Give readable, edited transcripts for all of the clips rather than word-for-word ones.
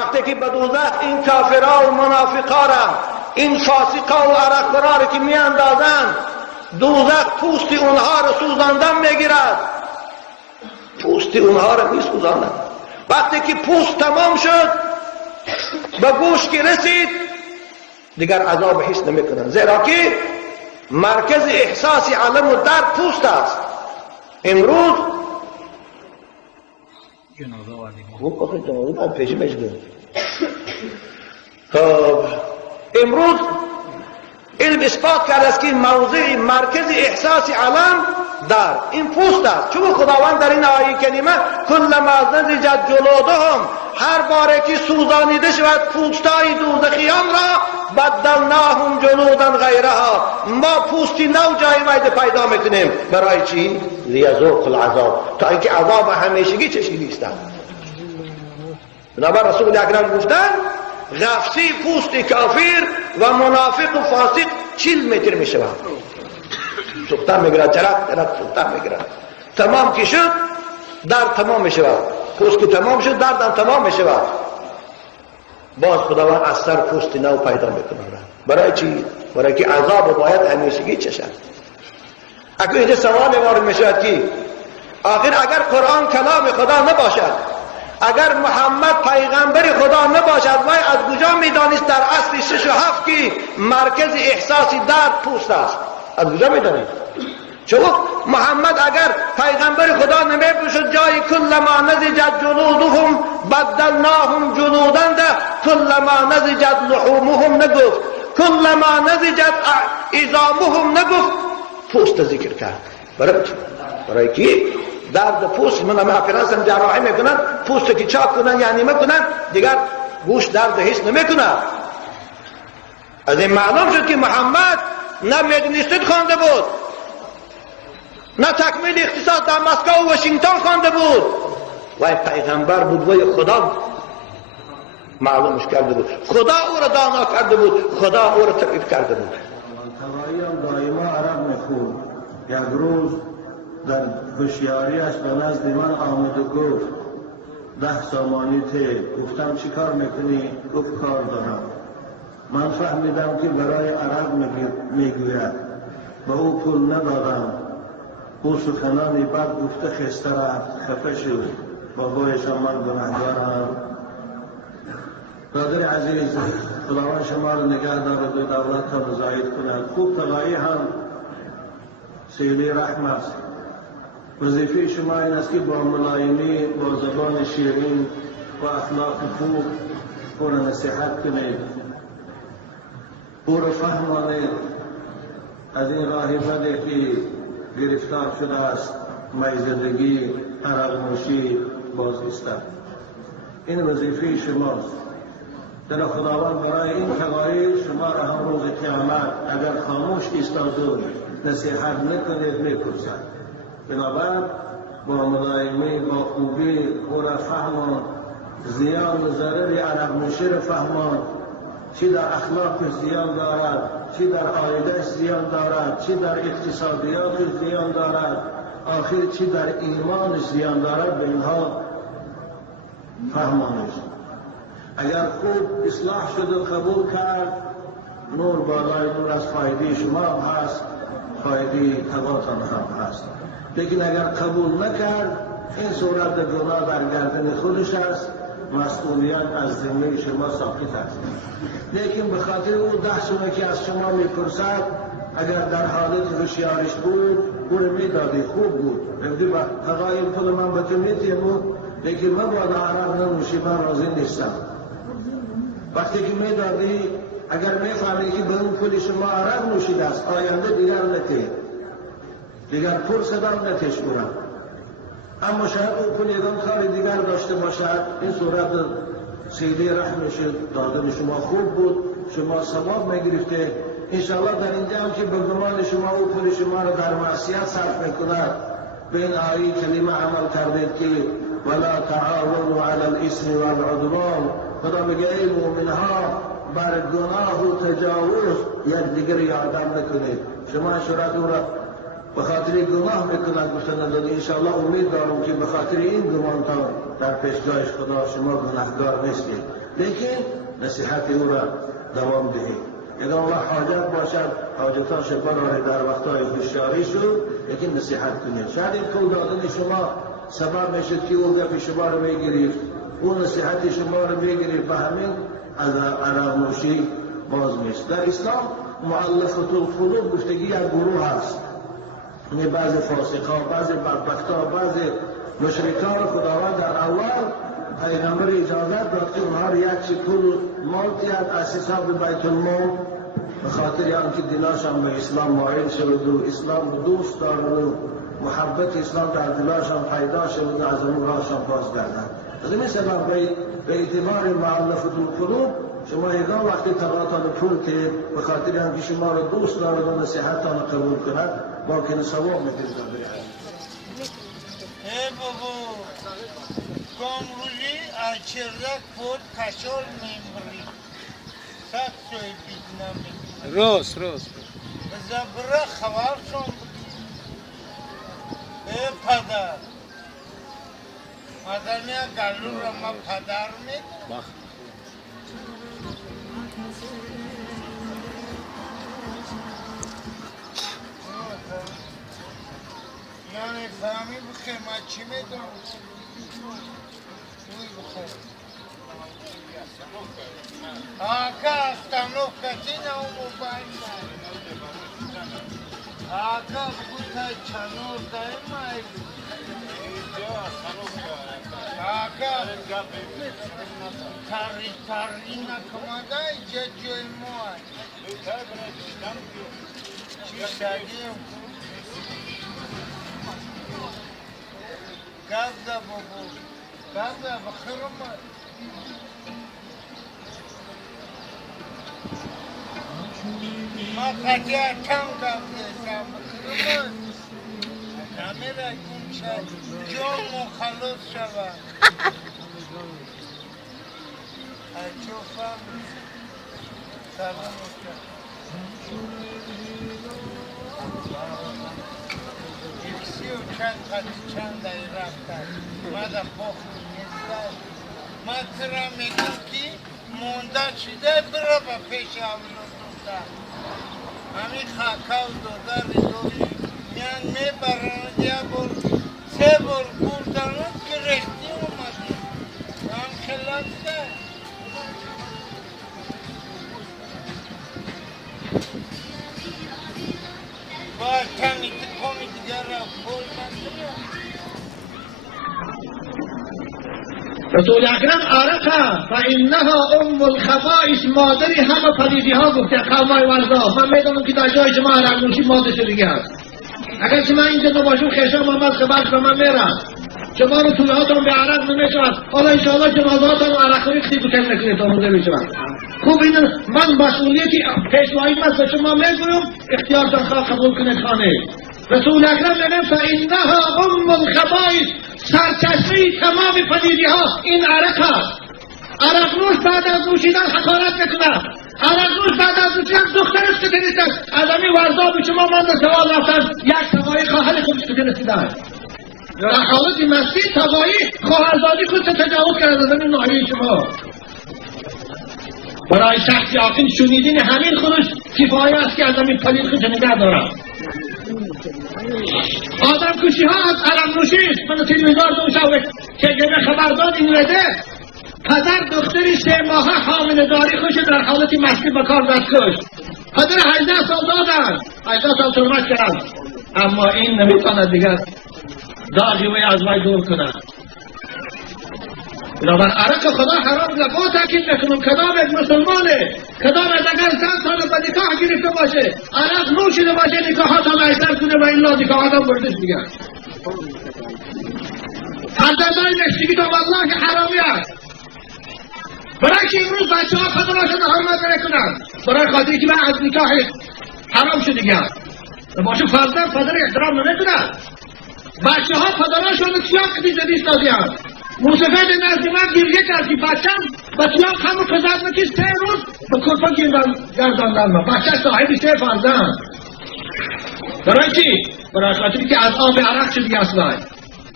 وقتی که به دوزخ این کافرها و منافقا را، این فاسقا و عرقخورا را که میاندازند، دوزخ پوست اونها را سوزاندن میگیرد، پوست اونها را میسوزاند. وقتی که پوست تمام شد، به گوش که رسید، دیگر عذاب حس نمیکنند، زیرا که مرکز احساس علم و درد پوست است. امروز خوب آخه جنازه باید پیشی میشده. امروز علم اثبات کرده است که موضع مرکز احساس علم در این پوست است. چون خداوند در این آیه کریمه کلما نضجت جلودهم، هر باره که سوزانیده شود پوستای دوزخیان را، بدلناهم جلودا غیرها، ما پوستی نو جای وید پیدا میکنیم. برای چی؟ لیذوقوا العذاب، تا اینکه عذاب همیشگی چشیده است. بنابر رسول اکرم گفتن غفصی پوست کافر و منافق و فاسق 40 متر می شود، سوختن میگیرد، جرد سوختن میگیرد. تمام که شد درد تمام می شود، پوست که تمام شد درد هم تمام می شود. باز خداوند از سر پوست نو پیدا میکنه. برای چی؟ برای که عذاب باید همیشگی چشد. اگر اینجا سوال وارد می شود که آخر اگر قرآن کلام خدا نباشد، اگر محمد پیغمبر خدا نباشد، وای از کجا میدانست در اصل 6 و 7 که مرکز احساسی درد پوست است؟ از کجا میدانست؟ چون محمد اگر پیغمبر خدا نمیباشد، جای کلما نضجت جلودهم بدلناهم جلودا ده، کلما نضجت لحومهم نگفت، کلما نضجت عظامهم نگفت، پوست ذکر کرد. برای که درد پوست، من همه اپراسم جراحی میکنن، پوست که چاک کنن یا نیمه کنن، دیگر گوش درد حس نمیکنه. از این معلوم شد که محمد نه مدرسه خوانده بود، نه تکمیل اختصاص در مسکو و واشنگتن خوانده بود، وای پیغمبر بود، وای خدا معلومش کرده بود، خدا او را دانا کرده بود، خدا او را تربیت کرده بود. تواییم دائما عرب میخوند. یک روز در هوشیاریش به نزد من آمد و گفت 10 سامانی ته. گفتم چی کار میکنی؟ گفت کار دارم. من فهمیدم که برای عرب میگوید، به او پول ندادم، او سخنانی بد گفته خسته رفت، خفه شد، بابایشان من گناهگارم. برادر عزیز، خداوند شما را نگه دارد و دولتتان زاید کند. خوب تقایی هم سیلی رحم است. وظیفه شما این است که با ملایمی، با زبان شیرین و اخلاق خوب او را نصیحت کنید، او را فهمانید از این راه بدی که گرفتار شده است، میزدگی، عرق نوشی، بازایستن. این وظیفه شماست. در خداوند برای این تقاری شما را هم روز قیامت اگر خاموش ایستاد نصیحت نکنید میپرسد. بنابر با ملایمی، با خوبی او را فهمان، زیان و ضرر عرق نوشی را فهمان، چی در اخلاق زیان دارد، چی در عایدش زیان دارد، چی در اقتصادیات زیان دارد، آخر چی در ایمان زیان دارد، به اینها فهمانش. اگر خوب اصلاح شد و قبول کرد، نور بالای نور از فایده شما هم هست، فایده تقاتان هم هست. لیکن اگر قبول نکرد، این صورت گناه در گردن خودش است، مسئولیت از ذمه شما ساقط است. لیکن به خاطر او 10 سونه که از شما میپرسد، اگر در حالت هوشیاریش بود، او رو میدادی، خوب بود. میگویی با تقایم پول من به تو میتیم، لیکن من باید عرق ننوشی، من راضی نیستم. وقتی که میدادی، اگر میفهمی که به اون پول شما عرق نوشیده است، آینده دیگر نتید، دیگر پول صدام نتیش کنم. اما شاید اون پول یکم کار دیگر داشته باشد، این صورت سیده رحمش دادن شما خوب بود، شما ثواب میگرفته. انشاءالله در اینجا هم که به گمان شما او پول شما را در معصیت صرف میکند، به این آیه کلمه عمل کردید که ولا تعاونوا علی الاثم والعدوان. خدا میگه ای مومنها بر گناه و تجاوز یکدیگر یادم نکنید. شما شرط او را به خاطر گناه میکنند بسندند. انشاءالله امید دارم که به خاطر این گمانتان در پیشگاه خدا شما گناهگار نیستید. لیکن نصیحت او را دوام دهید. اگر الله حاجت باشد حاجتاش برای در وقتهای هوشیاری شد، لیکن نصیحت کنید. شاید این قول دادن شما سبب میشد که او گپ شما رو بگیرید، اون نصیحت شما رو بگیرید، به همین از عرق نوشی باز میست. در اسلام مؤلفة القلوب گفتگی یک گروه هست، یعنی بعض فاسقا، بعض بدبختا، بعض مشرکان رو خداوند در اول پیغمبر اجازت داد که اونها رو یک پول مال تیاد از حساب بیت المال به خاطر آنکه دلاشان به اسلام مایل شود و اسلام رو دوست دارد و محبت اسلام در دلاشان پیدا شود و از اون راهشان بازگردند. از این سبب به اعتبار مؤلفة القلوب شما اینا وقتی تقاطان پول که به خاطر آنکه شما رو دوست دارد و نصیحتان قبول کند ممکن ثواب می‌گیرد. بابا گامروزی اچردک بود کشال میمری سب سوی بیدنمی راست بزبره خوار شون پدر مدرمیا گلو را ما پدر مید یعنی فهمی بخیر ما چی میدونم توی بخیر آقا استانوف کسی نه اون موبایل آقا بودتا چنور دای مایل آقا تاری نکمادای ججوی موای چی شدیم گفته بابو گفته بخیرم ما خطیه کم گفته بخیرم نمیره کم شد جام و خلوص شود اچوفم سلام چند دایی رفتن مدم بخور نیستن ما ترا میگم که مونده شده برا با پیش اولو دوستن همین خاکاو دوداری دوری میان میبرن یه بار سه بار بردنون گرشتی اومدی هم خلاف ده با کمی تکومی دیگر را بول رسول اکرم عرقه فانها ام الخبائث مادری همه پلیدی ها گفته قومای ورزا. من میدونم که در جای شما عرق نوشی ماده شده است. اگر که من اینجا نباشم خیشم محمد خبرش به من میرم شما رو توی هاتون به عرق نمیشود. حالا انشاءالله جنازه هاتون عرق ریختی بکن نکنید تا روزه بشود. خوب این من مسئولیتی پیشوایی من به شما میگویم اختیارتان خواه قبول کنید خانه. رسول اکرم میگه فانها ام الخبائث سرچشمه تمام پلیدی ها این عرق هست. عرق نوش بعد از نوشیدن حقارت نکنه. عرق نوش بعد از نوشیدن دخترش که تنیستن از همین ورزا به شما من به سوال رفتن یک سوایی خواهر خودش که تنیستن در حالت مستی سوایی خواهرزادی خودش تجاوز کرد از همین ناحیه شما. برای شخص یاقین شنیدین همین خودش کفایه است که از همین پلید خودش نگه دارم. آدم کشی ها از علم نوشیست. من تلویزار دون شاوه که گمه خبرداد این رده پدر دختری 3 ماهه حامل داری خوش در حالت مستی بکار دست کش. پدر 18 سال دادن 18 سال ترمت کرد اما این نمیتواند دیگر داغی وی از وی دور کنند. بنابر عرق خدا حرام لبا تاکید نکنم کدام یک مسلمانه کدام اگر 100 سال به نکاح گرفته باشه عرق نوشیده باشه نکاحات هم ایسر کنه و الا نکاحات هم بردش دیگر فرزندان نشتگی تو والله که حرامی هست. برای که امروز بچه ها پدراشون حرمت نکنند برای خاطری که من از نکاح حرام شده دیگر باشه فرزند پدر احترام نمیکنند. بچه ها پدراشون کیام کدی زدیش دادی هست. موسفید نزدی من گریه کرد که بچم بچیان همه پزد نکی 3 روز به کرپا گرداندن ما بچه صاحبی 3 فرزند. برای چی؟ برای خاطری که از آب عرق شدی اصلا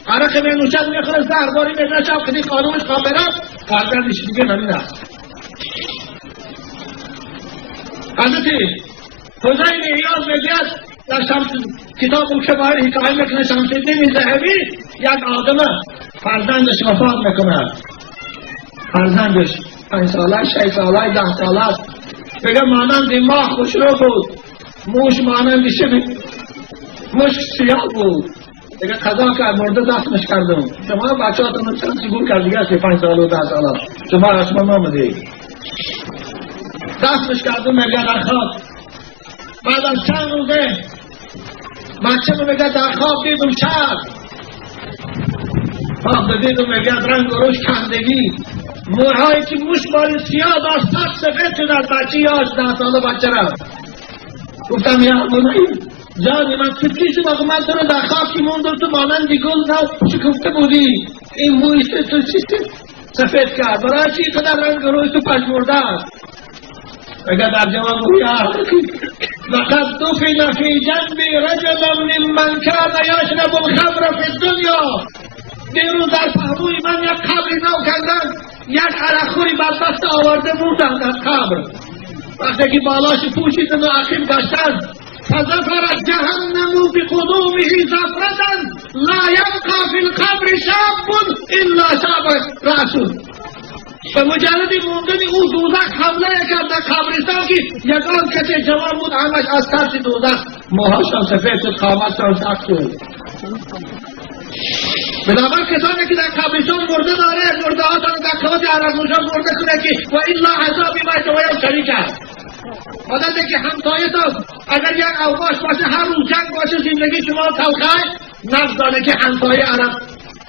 عرق می نوشد میخوره زهرداری می نشد کدی قانونش کاملا فرزندش دیگه نمین است. حضرت حسین ایاز میگوید در کتاب کبایر حکایت میکنه شمس الدین ذهبی یک آدم فرزندش وفات میکنه، فرزندش 5 ساله 6 ساله 10 ساله است، میگه مانند ماه خوشرو بود، موش مانند شب مشک سیاه بود، دیگه قضا کرد مرده دفنش کردم. شما بچه هاتون چند سیگور کردی هستی 5 سال و 10 سال شما اسما نامدی دفنش کردم. میگه در خواب بعد از چند روزه بچه رو میگه در خواب دیدم شب خواب دیدم میگه رنگ و روش کندگی، موهایی که موش باری سیاه داشت سفید شد از بچه یاش 10 ساله بچه را. گفتم یا بنایی جانی من فکری شما من تو رو در خواب که موندم تو مانند گل نو شکفته بودی، این موی تو چیستی سفید کرد برای چی قدر رنگ روی تو پشمرده است؟ اگر در جواب بودی لقد دفن فی جنب رجل ممن کان یشرب الخمر فی الدنیا. دیروز در پهلوی من یک قبری نو کردن، یک عرقخوری بدبخت آورده موندن در قبر. وقتی که بالاش پوشیدن و عقیم گشتن فظفر جهنم بقدومه زفرة لا يبقى في القبر شاب الا شاب رأسه. به مجرد موندن او دوزخ حمله کرد در قبرستان که یکان کسی جوان بود همش از ترس دوزخ موهاشان سفید شد قامتشان سخت شد. بنابر کسانی که در قبرستان مرده داره مرده هاتان در قوات عرق نوشان مرده کنه که و الا عذابی باید و شریک است. مادر که همسایتان اگر یک اوقاش باشه هر روز جنگ باشه زندگی شما تلخه نفس که همسایه عرق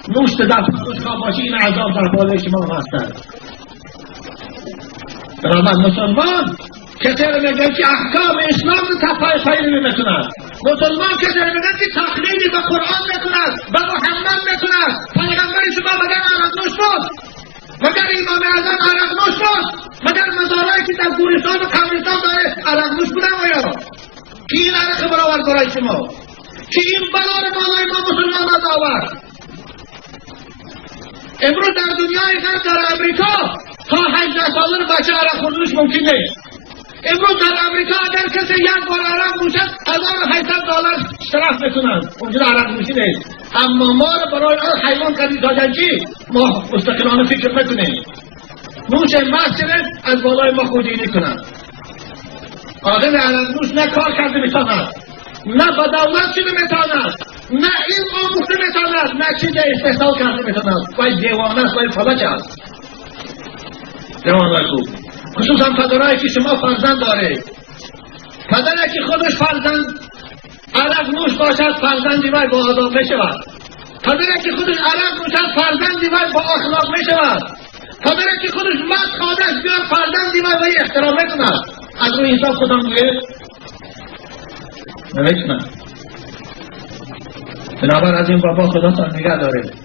نوش در پوش خواب باشه این عذاب در بالای شما هستند. بنابر مسلمان کسی رو میگن که احکام اسلام رو تفایل میکنند، مسلمان کسی رو میگن که تقلید به قرآن میکنند به محمد میکنند. پیغمبر شما مگر عرق نوش بود؟ مگر امام اعظم عرق نوش بود؟ مگر مزارایی که در گورستان و قبرستان داره عرق نوش بودن آیا؟ کی این عرق برآورد برای شما؟ کی این بلا رو بالای ما مسلمان آورد؟ امروز در دنیای غرب در امریکا تا 18 ساله بچه عرق خوردنش ممکن نیست. امروز در امریکا اگر کسی یک بار عرق نوشد $1800 اشتراک میکنند، اونجا عرق نوشی نیست. اما ما رو برای آن حیوان کردی دادن چی؟ ما مستقلانه فکر میکنیم. نوش مسجد از بالای ما خودینی کنند. آدم عرق نوش نه کار کرده میتواند، نه با دولت شده میتواند، نه این آموخته میتواند، نه چیز استحصال کرده میتواند. باید دیوانه است، باید فلج است. دیوانه خوب. خصوصا پدرهایی که شما فرزند دارید، پدری که خودش فرزند عرق نوش باشد فرزندی وی با آداب می شود، پدری که خودش عرق نوشد فرزندی وی با اخلاق می شود، پدری که خودش مد خادش بیاد فرزندی وی احترام می کند. از روی حساب خودم گوید نمیتونم. بنابر از این بابا خدا تان نگه دارید.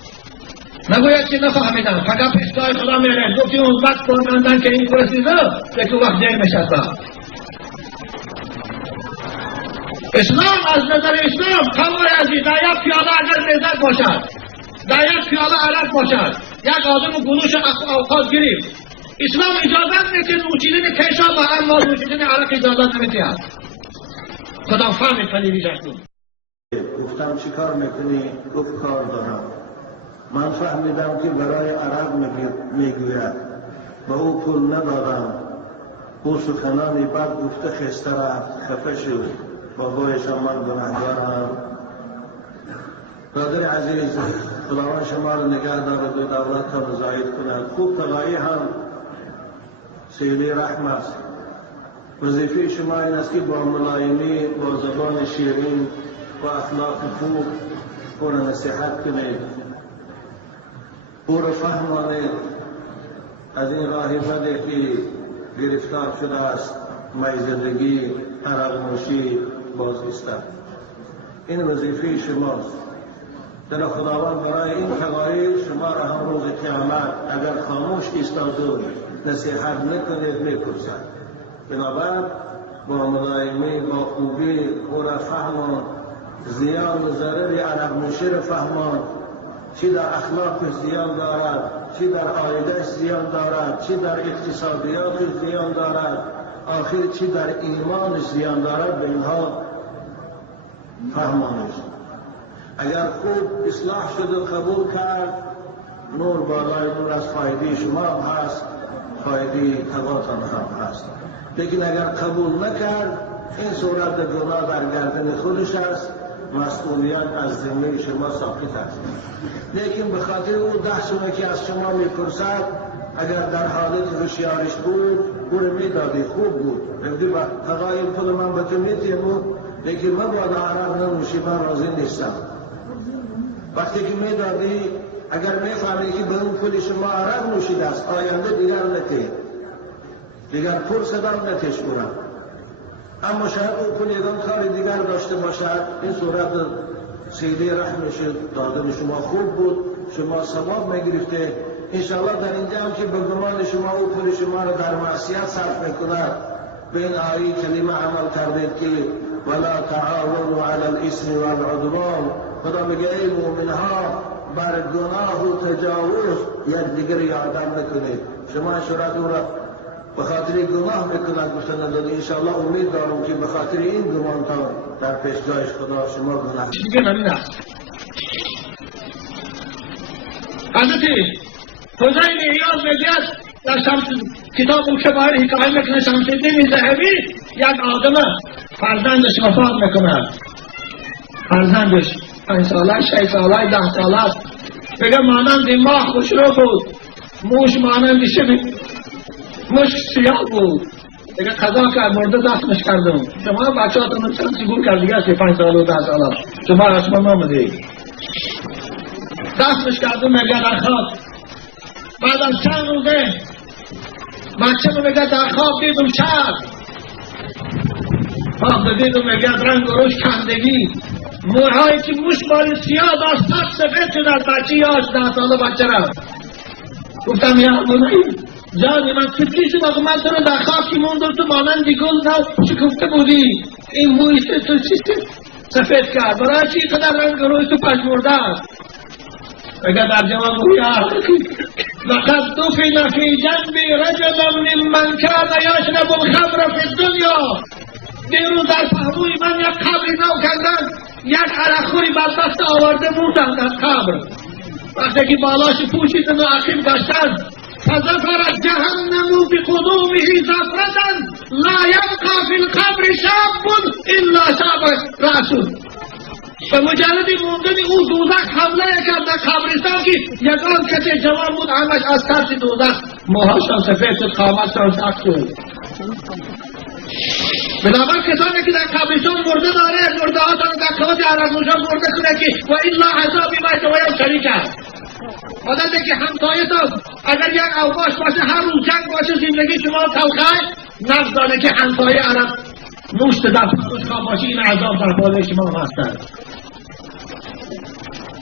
نگوید که نفهمیدم فقط پیشتای خدا میره گفتی اون وقت فرماندن که این پرسیده که وقت جای میشد با اسلام. از نظر اسلام قوای عزیز در یک پیاله اگر میزد باشد، در یک پیاله عرق باشد، یک آدم گلوش اوقات گرفت، اسلام اجازت میده نوشیدن کشا و اما نوشیدن عرق اجازت نمیده. خدا فهمید پلیدی جشتون. گفتم چی کار میکنی؟ گفت کار دارم. من فهمیدم که برای عرق میگوید و او پول ندادم. او سخنانی بد گفته خسته رفت، خفه شد. بابایشان من گناهگارم. برادر عزیز خداوند شما را نگه دارد و دولتتان زاید کند. خوب تقایی هم سیلی رحم است. وظیفه شما این است که با ملایمی با زبان شیرین و اخلاق خوب او را نصیحت کنید، او را فهمانید از این راه بده که گرفتار شده است، میزدگی، عرق نوشی باز ایستد. این وظیفه شماست. در خداوند برای این فقایل شما را هم روز قیامت اگر خاموش ایستاد نصیحت نکنید میپرسد. بنابر با ملایمی با خوبی او را فهمان، زیان و ضرر عرق نوشی را فهمان، چی در اخلاق زیان دارد، چی در عایدهش زیان دارد، چی در اقتصادیات زیان دارد. آخر چی در ایمان زیان دارد به اینها فهمانید. اگر خوب اصلاح شد و قبول کرد، نور بالای نور از فایده شما هم هست، فایده تقاتان هم هست. لیکن اگر قبول نکرد، این صورت گناه در گردن خودش است، مسئولیت از ذمه شما ساقط است. لیکن به خاطر او 10 سونه که از شما میپرسد، اگر در حالت هوشیارش بود، او رو میدادی، خوب بود. میگویی با تقایم خود من به تو میتیمو، لیکن من باید عرق ننوشی، من راضی نیستم. وقتی که میدادی، اگر میفهمی که به اون پول شما عرق نوشیده است، آینده دیگر نتید، دیگر پول صدام نتیش کنم. اما شاید اون پول یکم کار دیگر داشته باشد، این صورت سیده رحمش دادن شما خوب بود، شما ثواب میگرفته. انشاءالله در اینجا هم که به گمان شما او پول شما را در معصیت صرف میکند، به این آیه کلمه عمل کردید که ولا تعاونوا علی الاثم والعدوان. خدا میگه ای مومنها بر گناه و تجاوز یکدیگر یادم نکنید. شما صورت او را به خاطر گناه میکند بسند. انشاءالله امید دارم که به خاطر این گمان تا در پیشگاه خدا شما گناه دیگه نمین است. حضرت حسین ایاز میگوید در کتاب الکبائر حکایت میکنه شمس‌الدین ذهبی یک آدم فرزندش وفات میکنه، فرزندش 5 ساله 6 ساله 10 ساله است. میگه مانند ماه خوشرو بود، موش مانند شب مشک سیاه بود. دیگه قضا کرد، مرده دفنش کردم. شما بچه هاتون چند سیگور کردی است 5 سال و 10 سال شما اسمان نامدید، دفنش کردم. میگه در خواب بعد از چند روزه بچه رو میگه در خواب دیدم شب، خواب دیدم میگه رنگ و روش کندگی، موهایی که موش باری سیاه داشت سفید شد از بچه 11 ساله بچه را. گفتم یا بنایی جانی من فکری شما من تو رو در خواب که موندم تو مانند گل نو شکفته بودی، این مویی تو چیستی سفید کرد، برای چی قدر رنگ و روش تو پشمرده است؟ اگر در جواب روی لقد دفن فی جنب رجل ممن کان یشرب الخمر فی الدنیا. دیروز در پهلوی من یک قبری نو کردن، یک عرقخوری بدبخت آورده موندن در قبر. وقتی که بالاش پوشیدن و عقیم گشتن، فظفر جهنم بقدومه زفرة لا یبقى فی القبر شاب الا شاب رأسه. به مجرد موندن او دوزخ حمله کرد در قبرستان که یکان کسی جوان بود، همش از ترس دوزخ موهاشان سفید شد، قامتشان سخت شد. بنابر کسانی که در قبرستان مرده داره، مرده هاتان در قوات عرق‌نوشان مرده کنه که و الا عذابی باید و شریک است. مادر که همسایتان اگر یک اوباش باشه، هر روز جنگ باشه، زندگی شما تلخه، نفس دانه که همسایه عرق نوش در پوش خواب باشه، این عذاب در بالای شما هستند.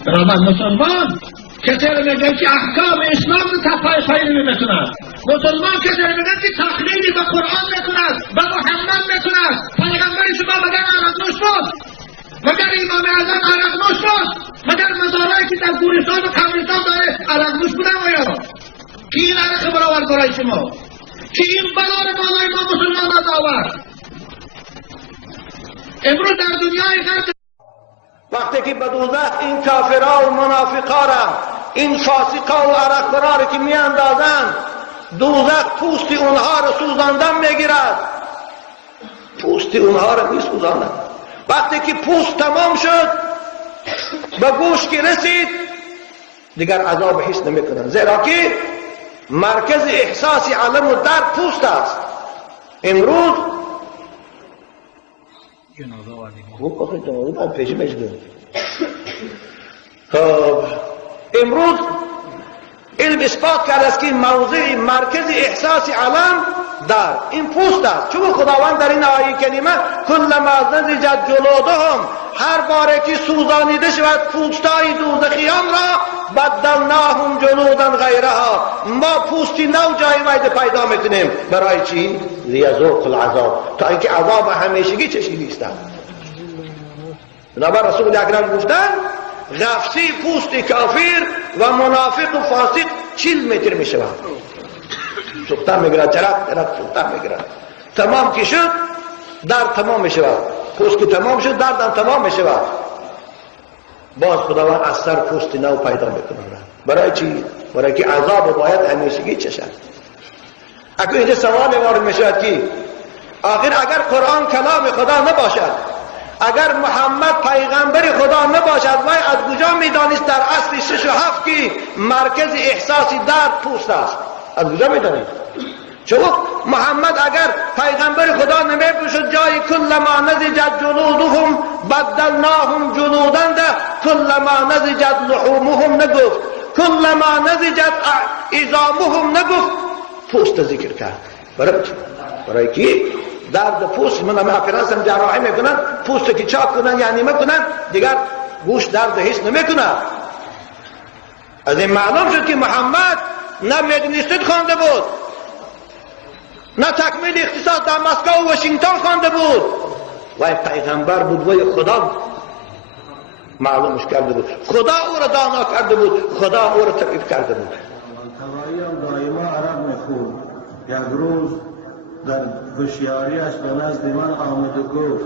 بنابر مسلمان کسی رو میگن که احکام اسلام رو تفایل میکنند. مسلمان کسی رو میگن که تقلید به قرآن میکنند، به محمد میکنند. پیغمبر شما مگر عرق نوش بود؟ مگر امام اعظم عرق نوش بود؟ مگر مزارایی که در گورستان و قبرستان داره عرق نوش بودن آیا؟ کی این عرق برآورد برای شما؟ کی این بلا رو بالای ما مسلمان آورد؟ امروز در دنیای غرب وقتی که به دوزخ این کافرها و منافقا را، این فاسقا و عرقخورا را که می اندازند، دوزخ پوست اونها را سوزاندن میگیرد، پوست اونها را می سوزاند. وقتی که پوست تمام شد، به گوش که رسید، دیگر عذاب حس نمی کنند، زیرا که مرکز احساس علم و درد پوست است. امروز خوب آخه جنازه باید پیش میشده. امروز علم اثبات کرده است که موضع مرکز احساس علم در این پوست است. چون خداوند در این آیه کریمه کلما نضجت جلودهم، هر باره که سوزانیده شود پوستای دوزخیان را، بدلناهم جلودا غیرها، ما پوستی نو جای وید پیدا میکنیم. برای چی؟ لیذوق العذاب، تا اینکه عذاب همیشگی چشیده است. بنابر رسول اکرم گفتن غفصی پوست کافر و منافق و فاسق 40 متر می شود، سوختن میگیرد، چرک سوختن میگیرد. تمام که شد درد تمام می شود، پوست که تمام شد دردم تمام می شود. باز خداوند از سر پوست نو پیدا میکنه. برای چی؟ برای که عذاب باید همیشگی چشد. اگر اینجا سوال وارد می شود که آخر اگر قرآن کلام خدا نباشد، اگر محمد پیغمبر خدا نباشد، وای از کجا میدانست در اصل 6 و 7 که مرکز احساسی درد پوست است؟ از کجا میدانید؟ چون محمد اگر پیغمبر خدا نمیباشد جای کلما نضجت جلودهم بدلناهم جلودا کلما نضجت لحومهم نگفت، کلما نضجت عظامهم نگفت، پوست ذکر کرد. برای که درد پوست من افراسم جراحی میکنن، پوست که چاک کنن یا نیمه کنن دیگر گوش درد حس نمیکنه. از این معلوم شد که محمد نه مدنیستت خوانده بود، نه تکمیل اختصاص در مسکو و واشنگتن خوانده بود، وای پیغمبر بود، وای خدا معلومش کرده بود، خدا او را دانا کرده بود، خدا او را تکلیف کرده بود. تواییم دائما عرب میخوند. یک روز در هوشیاریش به نزد من آمد و گفت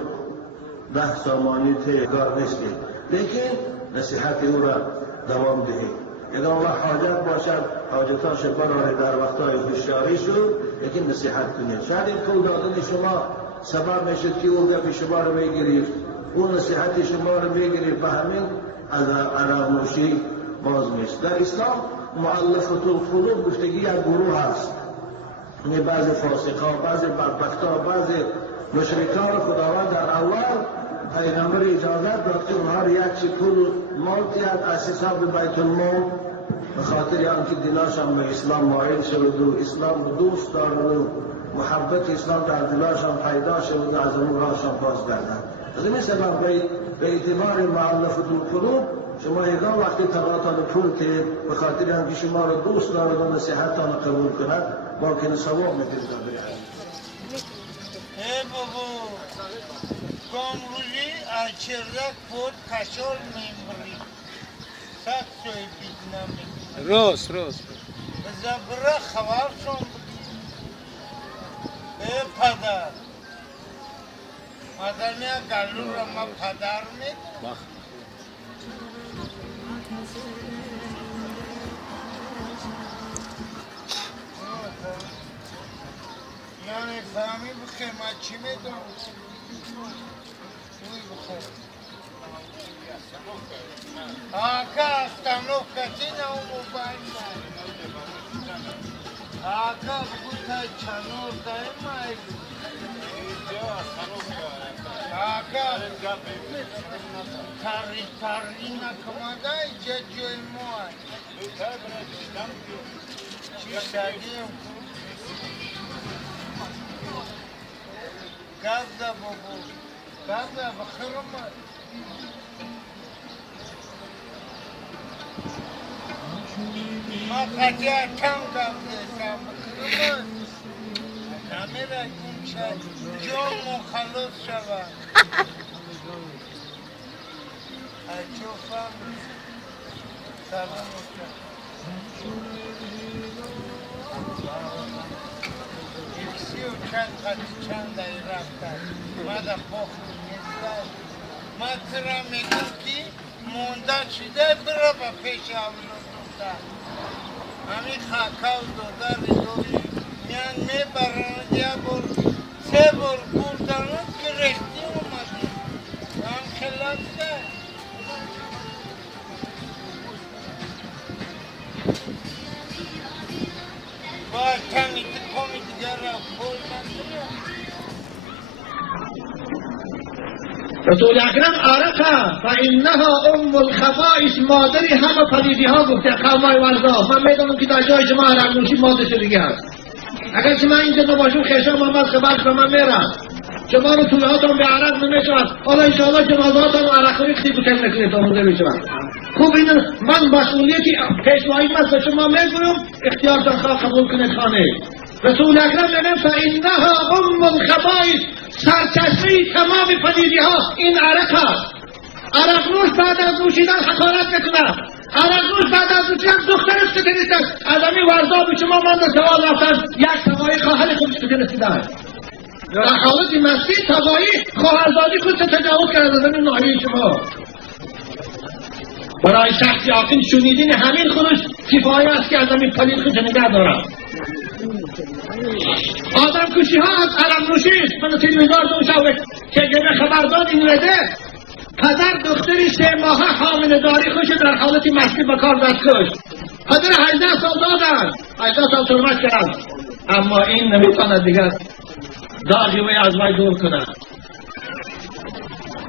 10 سامانی کار نیستی، لیکن نصیحت او را دوام دهید. اگر الله حاجت باشد حاجتاش برای در وقتهای هوشیاری شد، لیکن نصیحت کنید. شاید این کل دادن شما سبب میشد که اون گپ شما رو میگرفت، اون نصیحت شما رو میگرفت، به همین از عرب نوشی باز میست. در اسلام مؤلفة القلوب گفتگی یک گروه هست، یعنی بعضی فاسقا، بعضی بدبختا، بعضی مشرکان خداوند در اول پیغمبر اجازت داد که اونها رو یک پول مالتی از حساب بیت المال به خاطر آنکه دلاشان به اسلام مایل شود و اسلام رو دوست دارند و محبت اسلام در دلاشان پیدا شود و از اون راهشان باز گردند. از این سبب به اعتبار مؤلفة القلوب شما ایگان وقتی تقاطان پول که به خاطر آنکه شما رو دوست دارد و نصیحتان قبول کند ممکن ثواب می‌گیرد. بابا گامروزی اچردک بود کشال میمری 100 سوی بیدنا میکنه راست زبره خوار شون پدر مادرمیا گلو را ما پدر میکنه یعنی فهمی بخیر ما چی میدونم توی بخیر آقا استانوف کسی نمو باید آقا بگوتا چنور دایم مایلو آقا تاری نکماده ایجا جوی موی چی شدیم گفته بابو گفته بخیرم ما خطیه کم گفته بخیرم نمیره کن شد جون مخلص شود اچوفم سلام چند دایی رفتن مادم بخور نیستن ما ترا میگم که مونده شده برا با پیش اولو دوتا همین خاکاو دودا ریدوی میان میبرن دیا بول 3 بول بردنو گرشتی اومدی هم خلاف ده باید کمی تکومی دیگر را بول رسول اکرم عرقه فانها ام الخبائث، مادری همه پلیدی ها گفته قومای ورزا. من میدونم که در جای شما عرق نوشی ماده شدگی است. اگر که من اینجا نباشم خیشم محمد خبرش به من میرم، شما رو توی هاتون به عرق نمیشود. حالا انشاءالله جنازه هاتون عرق ریختی بکن نکنید آموزه میشود. خوب این من مسئولیتی پیشوایی من به شما میگویم اختیارتان خواه قبول کنید خانه. رسول اکرم میگه فانها ام الخبائث، سرچشمه تمام پلیدی ها این عرق هست. عرق نوش بعد از نوشیدن حقارت نکنه. عرق نوش بعد از نوشیدن دخترش ستنیستن. از همین ورزا به شما من در سوال رفتن یک سوایی خواهر خودش ستنیستن. در حالت مستی تقایی خواهرزادی خود تجاوز کرده از این ناحیه شما. برای شخصی آقین شنیدین همین خودش کفایه است که از همین پلید خود نگه دارم. آدم کشی ها از علم نوشیست. من تلویزار دون شاوه که گمه خبرداد این رده پدر دختری 3 ماهه حامل داری خوش در حالت مستی بکار دست کش. پدر 18 سال دادن 18 سال ترمت کرد، اما این نمیتواند دیگر داغی وی از وی دور کند.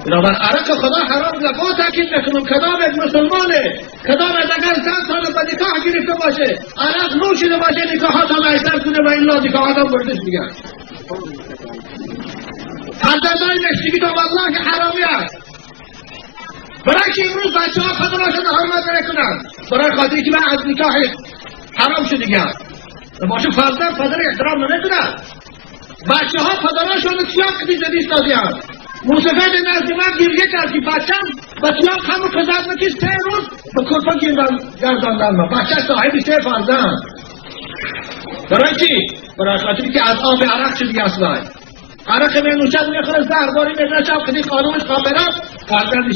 بنابر عرق خدا حرام لبا تاکید نکنم کدام یک مسلمانه کدام اگر 10 سال به نکاح گرفته باشه عرق نوشیده باشه نکاحات هم ایسر کنه و الا نکاحات هم بردش دیگر. حددهای نشتگی تو والله که حرامی است. برای که امروز بچه ها پدراشون حرمت نکنن برای خاطری که من از نکاح حرام شده دیگر باشه فرزن پدر احترام نکنن. بچه ها پدراشون کیاک بیزدیست دادی هم موسفید نزدی من گریه کرد که بچم بچیان همون پزد نکی 3 روز به کرپا گرداندن ما بچه صاحبی 3 فرزن. برای چی؟ برای خاطری که از آب عرق شدی اصلا عرق می نوشد میخوره زهرداری می نشد خیلی قانونش کاملا